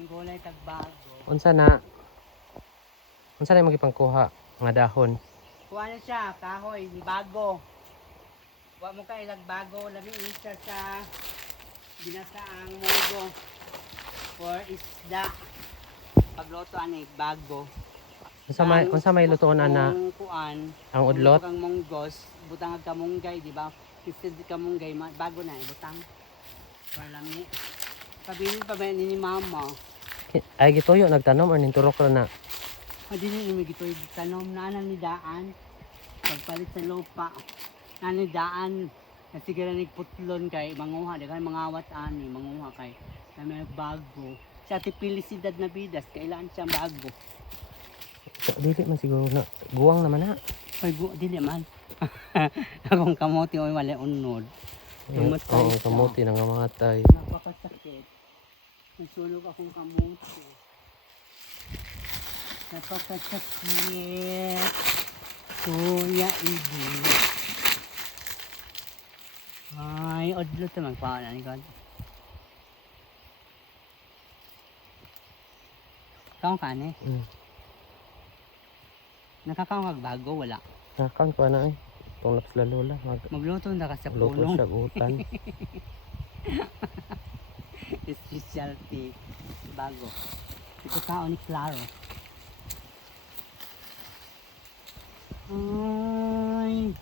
Ang gulay tagbago. Unsa na magipangkuha nga dahon? Kuha na siya, kahoy, ni bago. Kuha mo ka ilag bago, labi isa sa binasaang mugo or isda. Pagluto ani bago. Unsa may lutoon ana? Ang kuan, Ang udlot? kang monggos, butang ag kamunggay, di ba? Instead kamunggay, bago na butang. Para lami. Pabilin pa ba ni mama? Ay gituyo nagtanom or ninturok ra na? Dili ni gito tanom na ni daan. Pagpalit sa lupa. Nani daan. Nasigara ni putlon kay manguha daghang mga awat ani manguha kay may bago. Sa tipilisidad na bidas kailangan siyang bago. Dili man siguro na guwang naman na. Ay dili man. Akong kamote oy wala unod. Namatay Oo, siya. kamuti na nga matay. Napakasakit. Nasunog akong kamote. Napakasakit. Kuya Ibu. Ay, odlo ito magpawala ni God. Kaong ka ni? Nakakaong kagbago, wala. Nakakang pa na eh. Tunglaps la lola. Magluto na ka sa Magluto punong. siya utan. Specialty. Bago. Ito kao ni Claro. Ay.